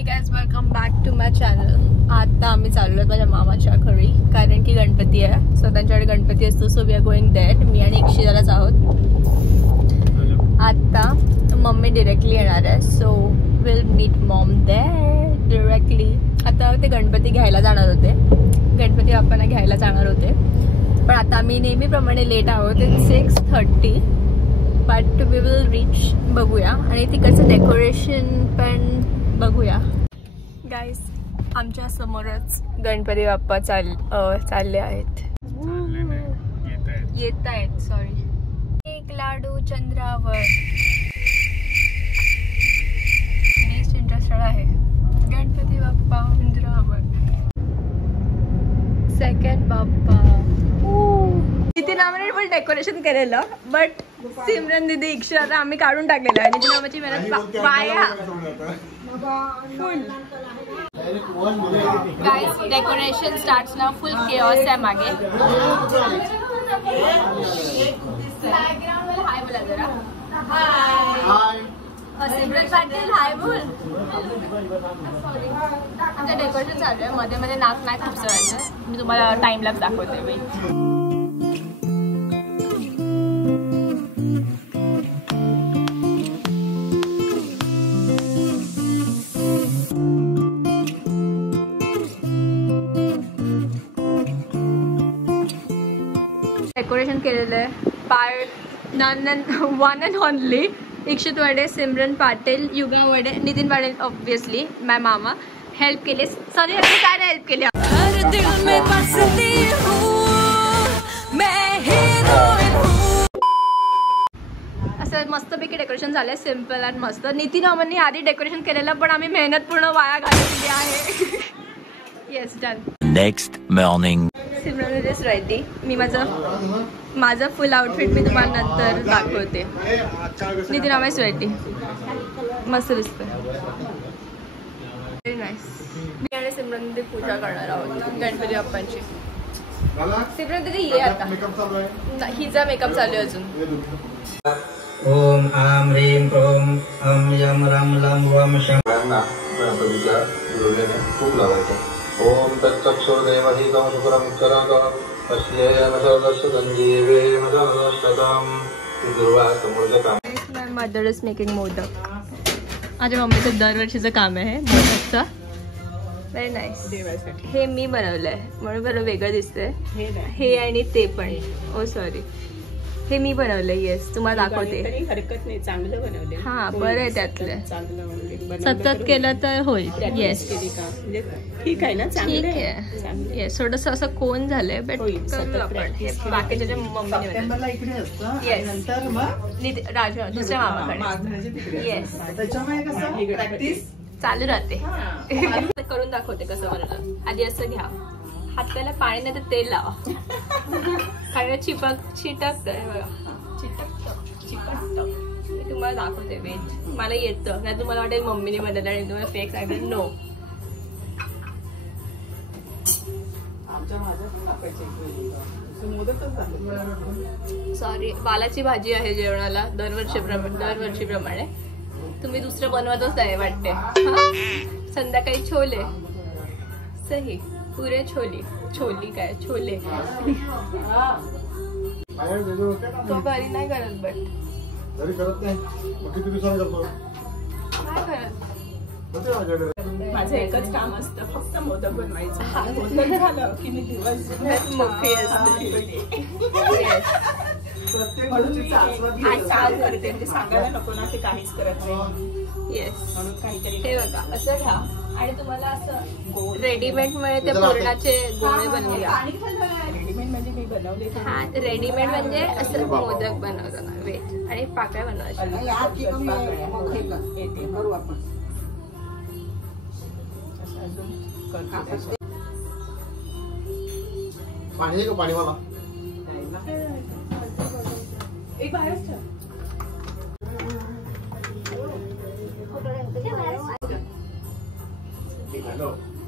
हे guys, welcome back to my channel. आता आम्ही चाललो माझ्या मामाच्या घरी, कारण की गणपती आहे. सो त्यांच्याकडे गणपती असतो. So we are going there. मी आणि इक्षिताच आहोत. आता मम्मी डिरेक्टली येणार आहे. So will meet mom there directly. आता ते गणपती घ्यायला जाणार होते, गणपती बाप्पांना घ्यायला जाणार होते. पण आता आम्ही नेहमीप्रमाणे लेट आहोत. It's 6:30 but we will reach. बघूया. आणि तिकडचं डेकोरेशन पण बघूया. गाईस, आमच्या समोरच गणपती बाप्पा चालले आहेत. येत आहेत. सॉरी. एक लाडू चंद्रावर. नेक्स्ट इंटरेस्टेड आहे गणपती बाप्पा चंद्रावर. सेकंड बाप्पा. नितीन नावाने पण डेकोरेशन केलेलं, बट सिमरन दीदी इक्षा आम्ही काढून टाकलेलं आहे. नितीन नावाची मेहनत वाया. Guys, decoration starts now. फुल केओस आहे मागे. बॅकग्राऊंड हाय बोला जरा. हाय. सिमरन पाटील हाय बोल. आता डेकोरेशन चालू आहे. मध्ये मध्ये नाक नाही खुपसवायचं. मी तुम्हाला टाइम लॅप्स दाखवते. वेट. डेकोरेशन केलेलं आहे बाय वन अँड ओनली इक्षित वडे, सिमरन पाटील, युगा वडे, नितीन पाटील ऑब्विसली माय मामा. हेल्प केले. सॉरी काय नाही हेल्प केली. असं मस्तपैकी डेकोरेशन झालंय. सिम्पल अँड मस्त. नितीन अमननी आधी डेकोरेशन केलेलं, पण आम्ही मेहनत पूर्ण वाया घालवलेली आहे. Yes, done. Next morning. Simran is ready. मी माझं फुल आउटफिट मी तुम्हाला नंतर दाखवते. नितीन आम्ही स्वेटी मस्त दिसतोय. Very nice. मी आणि सिमरन दीदी पूजा करणार आहोत गणपती बाप्पांची. सिमरन दीदी ये आता. हिचा मेकअप चालू आहे अजून. ओम आम ह्रीं क्रोम अम यम रम लम वम शम. गणपतीच्या जोडीने खूप लावायचे. ओम तत्सक्षुर्देवहि तं शुक्रं चरतं पश्येन सर्वस्य मदर्शतं दुर्वासमुर्जकम्. माय मदर इज मेकिंग मोदक. माझ्या मम्मीचं दरवर्षीचं काम आहे मोदकचं. Very nice. हे मी बनवलंय म्हणून बरं वेगळं दिसतंय. हे आणि ते पण. ओ सॉरी, हे मी बनवलंय. येस, तुम्हाला दाखवते. हरकत नाही, चांगलं बनवले. हा, बरं आहे त्यातलं. सतत केलं तर होईल. येस, ठीक आहे ना. ठीक आहे. येस, थोडस असं कोण झालंय, बट आपण बाकीच्या मम्मीने. येस, राजा दुसऱ्या मामाकडे. येस, चालू राहते. करून दाखवते कसं बनवलं. आधी असं घ्या, हाताला पाणी नाही तर तेल लावा. कारण चिटकतंय बघा. चिकटतं. मी तुम्हाला दाखवते. वेट, मला येतं. नाही तुम्हाला वाटेल मम्मीने बनवलं आणि तुम्हाला फेक सांगितलं. नो. सॉरी, वालाची भाजी आहे जेवणाला दरवर्षीप्रमाणे. तुम्ही दुसरं बनवतच नाही वाटते. संध्याकाळी छोले. सही, पुरे छोली काय छोले. तो घरी नाही करत, बट काय करत. माझं एकच काम असतं, फक्त मोदक बनवायचं. मोदक झालं की मी दिवस मोकळी असते. करते. ते सांगायला नको ना, ते काहीच करत नाही. येस, म्हणून काहीतरी. हे बघा असं घ्या आणि तुम्हाला असं रेडीमेड मध्ये ते पुरणाचे गोळे बनवूया. रेडीमेड म्हणजे मी बनवले. हा, रेडीमेड म्हणजे असं मोदक बनवताना. वेट, आणि पाकळ्या बनवायच्या. करू आपण. पाणी का पाणीवाला. एक बाहेरच ठेव.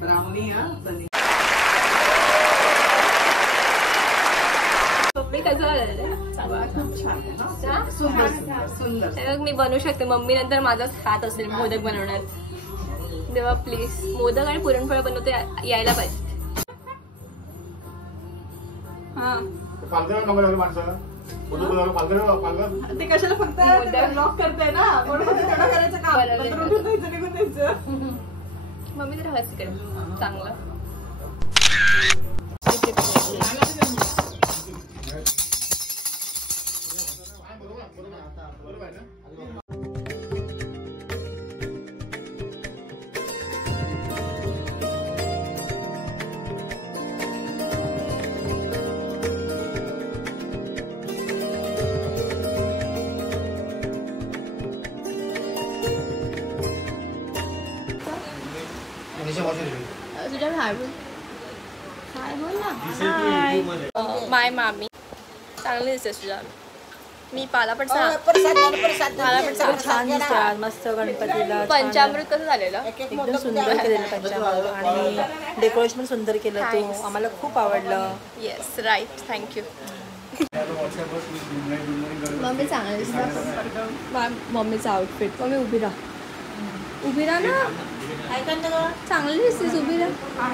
ब्राह्मणी. कसं झालं? खूप छान. सुंदर. मी बनवू शकते. मम्मी नंतर माझाच हात असेल मोदक बनवण्यात. तेव्हा प्लीज मोदक आणि पुरणपोळ्या बनवते यायला पाहिजे. ते कशाला फक्त ब्लॉक करते ना करायचं काम मम्मी तर हस इकडे चांगलं. तुझ्या हाय हो ना. माय मामी चांगली दिसते तुझ्या. मी पाला पण छान दिसतात. मस्त गणपतीला पंचामृत कसं झालेलं एकदम सुंदर केलेलं पंचामृत आणि डेकोरेशन पण सुंदर केलं तू. आम्हाला खूप आवडलं. Yes right thank you. मम्मी चांगली दिसतात. मम्मीचा आउटफिट. मम्मी उभी राहा ना. चांगली दिसतेस उभी राहा.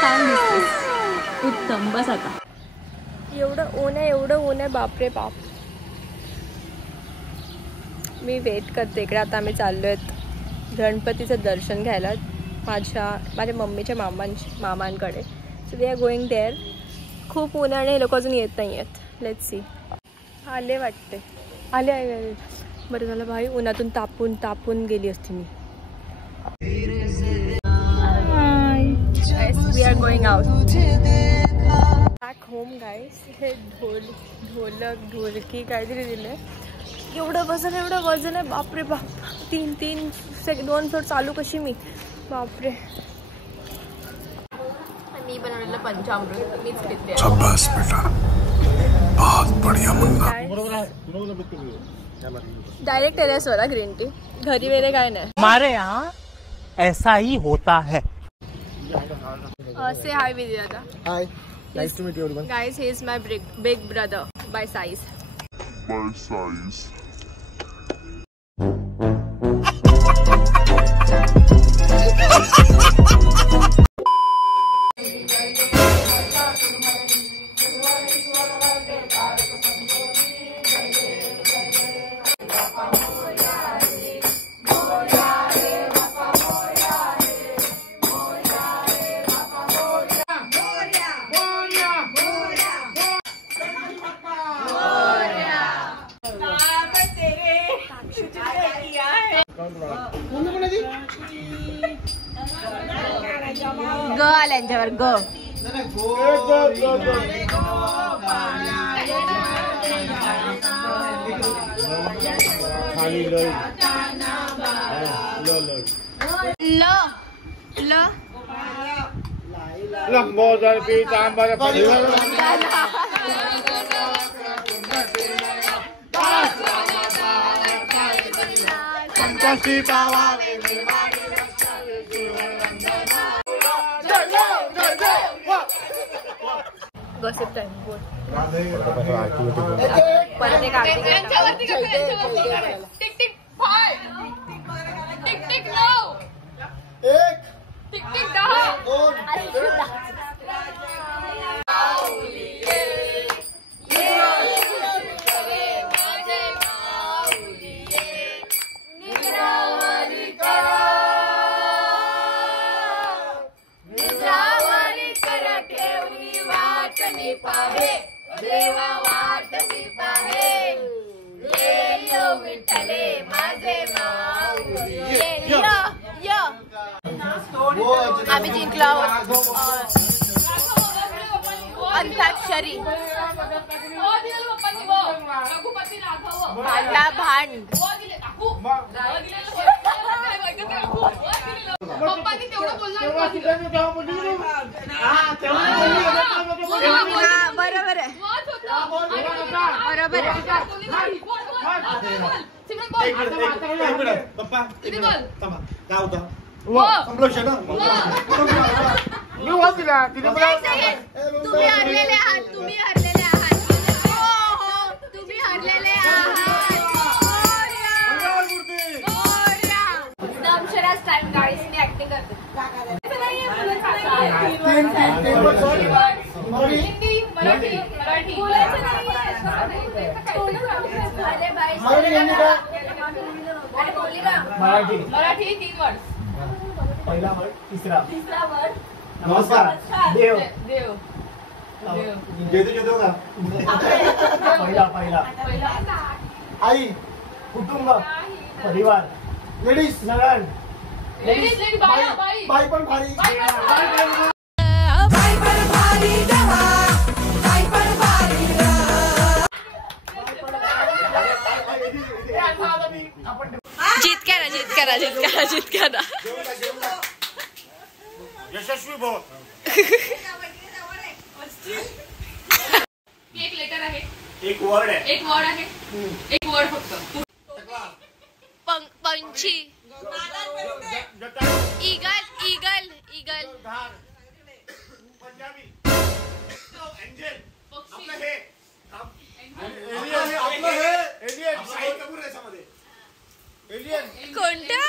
छान दिसतेस. उत्तम. बस आता. एवढं ऊन आहे बापरे बाप. मी वेट करते इकडे. आता आम्ही चाललो आहेत गणपतीचं दर्शन घ्यायला माझ्या मम्मीच्या मामांकडे. So they are going there. खूप ऊन आणि हे लोक अजून येत नाही आहेत. Let's see. आले वाटते. आले. बरं झालं भाई. उन्हातून तापून गेली असती मी. We are going out back home guys. हे ढोलकी काहीतरी दिले. एवढं वजन आहे बापरे बाप. 2 फ्लोर चालू कशी मी बापरे. मी बनवलेलं पंचामृत मीच घेतले. शाबाश बेटा बहुत बढ़िया मुन्ना. डायरेक्ट टेरेसवर ग्रीन टी. घरी वगैरे काय नाही. हमारे यहाँ ऐसा ही होता है. Say hi Vidyata. Hi. Nice to meet you everyone. Guys, he is my big brother by size. ग आल्यांच्यावर ग. Lambodar Pitambar gossip time. बोल. परत एक आरती. Tick tick 5 tick tick 9 1 tick tick 10 देवा वाटणी पाहे. विठ्ठले माझे माऊली. आम्ही जिंकलो अंताक्षरी. भांडा भांड. पप्पांनी तेवढं बोललं. बरोबर आहे. पप्पा किती बोल. तुम्ही हरलेले आहात. तुम्ही हरलेले आहात. हो तुम्ही हरलेले आहात. मराठी 3 वर्ड. पहिला वर्ड, तिसरा वर्ड नमस्कार. देव देव जेतो का पहिला आई, कुटुंब, परिवार, लेडीज, नगन, लेडीज बाई पण भारी. जीत करा. यशस्वी भव. एक लेटर आहे, एक वर्ड आहे, एक वर्ड आहे, एक वर्ड फक्त. पंछी. ईगल. पंजाबी. एंजल. पक्षी. कोणता?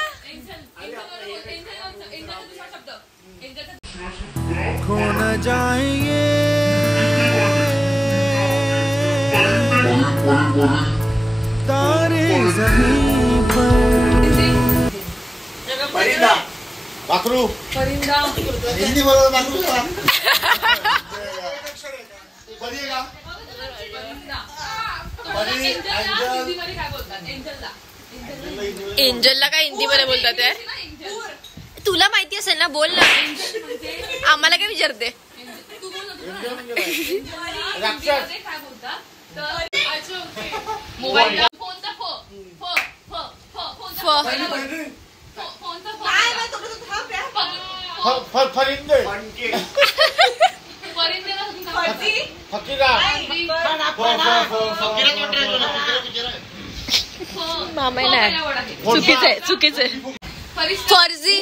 खो न जाएंगे तारे ज़मीं पर. परिंदा. वाकरू. परिंदा. हिंदी बरोबर वाकरू का? परिंदा. हिंदीमध्ये काय बोलतात? एंजलला काय हिंदी मध्ये बोलतात ते? तुला माहिती असेल ना, बोल ना. आम्हाला काय विचारते? तू बोल ना. राक्षस. काय बोलतात? मोबाईल फोनचा फरिंदे. फकीरा. मामा नाही. चुकीचं आहे. फर्जी.